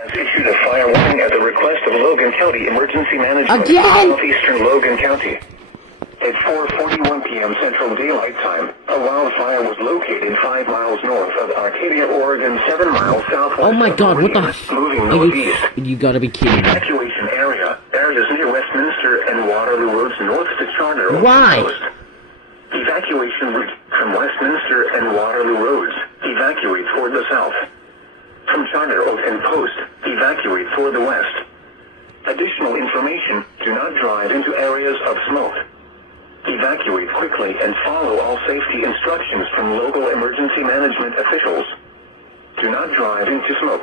has issued a fire warning at the request of Logan County Emergency Management. Again? Southeastern Logan County. At 4:41 p.m. Central Daylight Time, a wildfire was located 5 miles north of Arcadia, Oregon, 7 miles southwest. Oh my God! What the? Moving Are northeast. you gotta be kidding me! Evacuation areas near Westminster and Waterloo Roads north to Charter. Why? Coast. Evacuation route from Westminster and Waterloo Roads. Evacuate toward the south. From Charter Oak and Post, evacuate toward the west. Additional information: do not drive into areas of smoke. Evacuate quickly and follow all safety instructions from local emergency management officials. Do not drive into smoke.